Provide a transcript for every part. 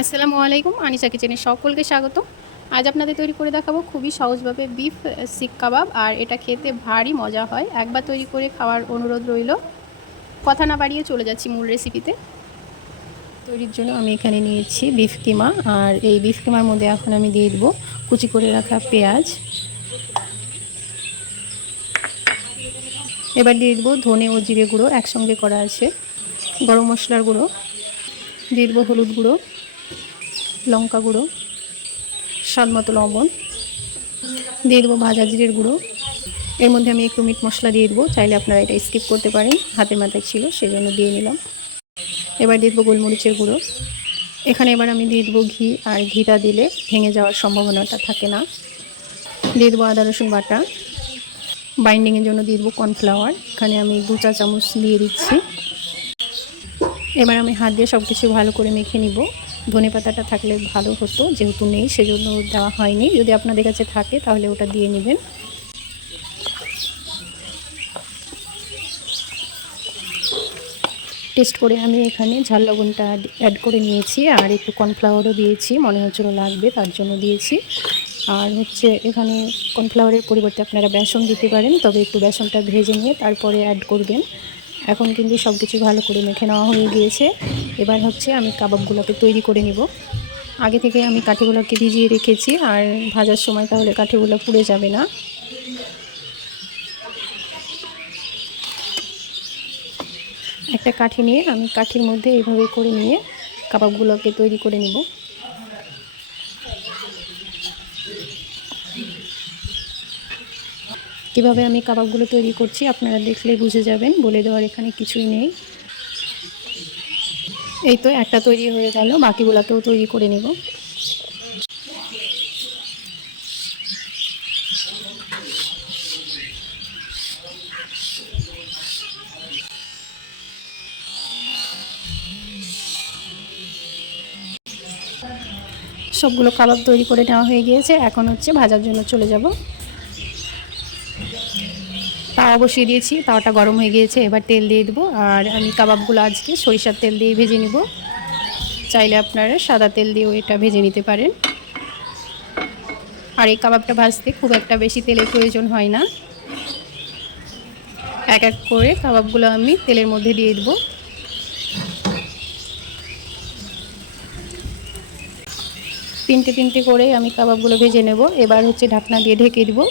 আসসালামু আলাইকুম, আনিশা কিচেনে সকলকে স্বাগত। আজ আপনাদের তৈরি করে দেখাবো খুবই সহজভাবে বিফ শিক কাবাব, আর এটা খেতে ভারী মজা হয়। একবার তৈরি করে খাওয়ার অনুরোধ রইল। কথা না বাড়িয়ে চলে যাচ্ছি মূল রেসিপিতে। তৈরির জন্য আমি এখানে নিয়েছি বিফ কিমা, আর এই বিফ কিমার মধ্যে এখন আমি দিয়ে দেবো কুচি করে রাখা পেঁয়াজ। এবার দিয়ে দেবো ধনে ও জিরে গুঁড়ো একসঙ্গে করা আছে, গরম মশলার গুঁড়ো। দিয়ে দেবো হলুদ গুঁড়ো। লঙ্কা গুঁড়ো, স্বাদ মতো লবণ, দিয়ে দেবো ভাজা জিরের গুঁড়ো। এর মধ্যে আমি একটু মিট মশলা দিয়ে দেবো, চাইলে আপনারা এটা স্কিপ করতে পারেন, হাতের মাথায় ছিল সেই জন্য দিয়ে নিলাম। এবার দিয়ে দেবো গোলমরিচের গুঁড়ো। এখানে এবার আমি দিয়ে দেবো ঘি, আর ঘিটা দিলে ভেঙে যাওয়ার সম্ভাবনাটা থাকে না। দিয়ে দেবো আদা, রসুন বাটা। বাইন্ডিংয়ের জন্য দিয়ে দেবো কর্নফ্লাওয়ার এখানে আমি দু চা চামচ দিয়ে দিচ্ছি। এবার আমি হাত দিয়ে সব কিছু ভালো করে মেখে নিব। ধনে পাতাটা থাকলে ভালো হতো, যেহেতু নেই, সেজন্য দেওয়া হয়নি। যদি আপনাদের কাছে থাকে, তাহলে ওটা দিয়ে নেবেন। টেস্ট করে আমি এখানে ঝাল লবণটা অ্যাড করে নিয়েছি, আর একটু কর্নফ্লাওয়ারও দিয়েছি, মনে হচ্ছিল লাগবে, তার জন্য দিয়েছি। আর হচ্ছে এখানে কর্নফ্লাওয়ারের পরিবর্তে আপনারা বেসন দিতে পারেন, তবে একটু বেসনটা ভেজে নিয়ে তারপরে অ্যাড করবেন। এখন কিন্তু সব কিছু ভালো করে মেখে নেওয়া হয়ে গিয়েছে। এবার হচ্ছে আমি কাবাবগুলোকে তৈরি করে নিব। আগে থেকে আমি কাঠিগুলোকে ভিজিয়ে রেখেছি, আর ভাজার সময় তাহলে কাঠিগুলো পুড়ে যাবে না। একটা কাঠি নিয়ে আমি কাঠির মধ্যে এইভাবে করে নিয়ে কাবাবগুলোকে তৈরি করে নিব। কীভাবে আমি কাবাবগুলো তৈরি করছি আপনারা দেখলে বুঝে যাবেন, বলে দেওয়ার এখানে কিছুই নেই। এই তো একটা তৈরি হয়ে গেল বাকিগুলোকেও তৈরি করে নেব। সবগুলো কাবাব তৈরি করে নেওয়া হয়ে গিয়েছে, এখন হচ্ছে ভাজার জন্য চলে যাব। তাওয়া বসিয়ে দিয়েছি। তাওয়াটা গরম হয়ে গিয়েছে, এবার তেল দিয়ে দেবো। আর আমি কাবাবগুলো আজকে সরিষার তেল দিয়ে ভেজে নিব। চাইলে আপনারা সাদা তেল দিয়েও এটা ভেজে নিতে পারেন। আর এই কাবাবটা ভাজতে খুব একটা বেশি তেলের প্রয়োজন হয় না। এক এক করে কাবাবগুলো আমি তেলের মধ্যে দিয়ে দেবো। তিনটে তিনটে করে আমি কাবাবগুলো ভেজে নেব। এবার হচ্ছে ঢাকনা দিয়ে ঢেকে দেবো।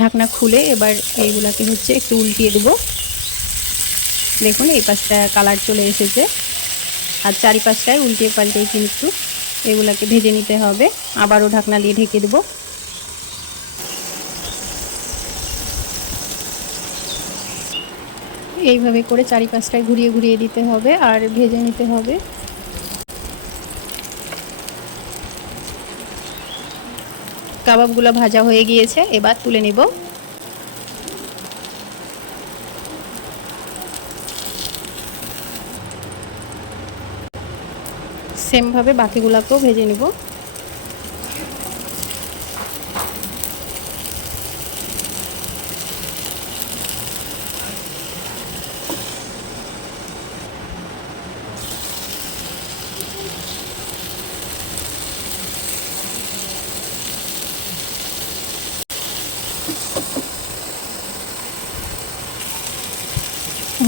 ঢাকনা খুলে এবার এইগুলাকে হচ্ছে একটু উল্টিয়ে দেবো। দেখুন, এই পাশটা কালার চলে এসেছে। আর চারিপাশটায় উল্টিয়ে পাল্টেই কিন্তু এগুলাকে ভেজে নিতে হবে। আবারও ঢাকনা দিয়ে ঢেকে দেবো। এইভাবে করে চারিপাশটায় ঘুরিয়ে ঘুরিয়ে দিতে হবে আর ভেজে নিতে হবে। কাবাবগুলো ভাজা হয়ে গিয়েছে এবার তুলে নেব। সেমভাবে বাকিগুলোকেও ভেজে নেব।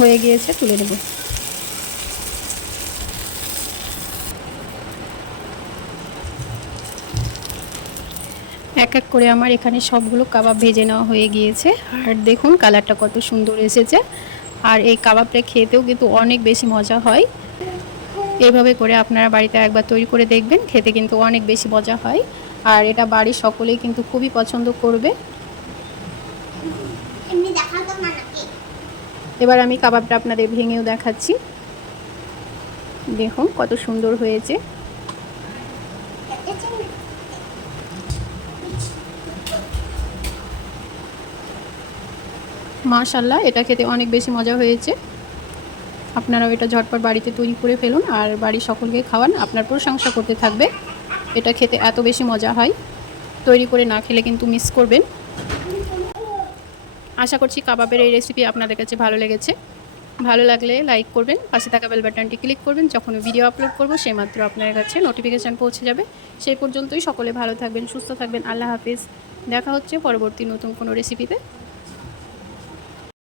হয়ে গিয়েছে, তুলে নেব। এক এক করে আমার এখানে সবগুলো কাবাব ভেজে নেওয়া হয়ে গিয়েছে। আর দেখুন, কালারটা কত সুন্দর এসেছে। আর এই কাবাবটা খেতেও কিন্তু অনেক বেশি মজা হয়। এইভাবে করে আপনারা বাড়িতে একবার তৈরি করে দেখবেন, খেতে কিন্তু অনেক বেশি মজা হয়। আর এটা বাড়ির সকলেই কিন্তু খুবই পছন্দ করবে। এবার আমি কাবাবটা আপনাদের ভেঙেও দেখাচ্ছি। দেখুন কত সুন্দর হয়েছে। মাশাল্লাহ এটা খেতে অনেক বেশি মজা হয়েছে। আপনারাও এটা ঝটপট বাড়িতে তৈরি করে ফেলুন আর বাড়ির সকলকে খাওয়ান। আপনার প্রশংসা করতে থাকবে। এটা খেতে এত বেশি মজা হয়। তৈরি করে না খেলে কিন্তু মিস করবেন। আশা করছি কাবাবের এই রেসিপি আপনাদের কাছে ভালো লেগেছে। ভালো লাগলে লাইক করবেন, পাশে থাকা বেল বাটনটি ক্লিক করবেন, যখন ভিডিও আপলোড করব, সেই মাত্র আপনার কাছে নোটিফিকেশান পৌঁছে যাবে। সেই পর্যন্তই সকলে ভালো থাকবেন, সুস্থ থাকবেন, আল্লাহ হাফিজ। দেখা হচ্ছে পরবর্তী নতুন কোনো রেসিপিতে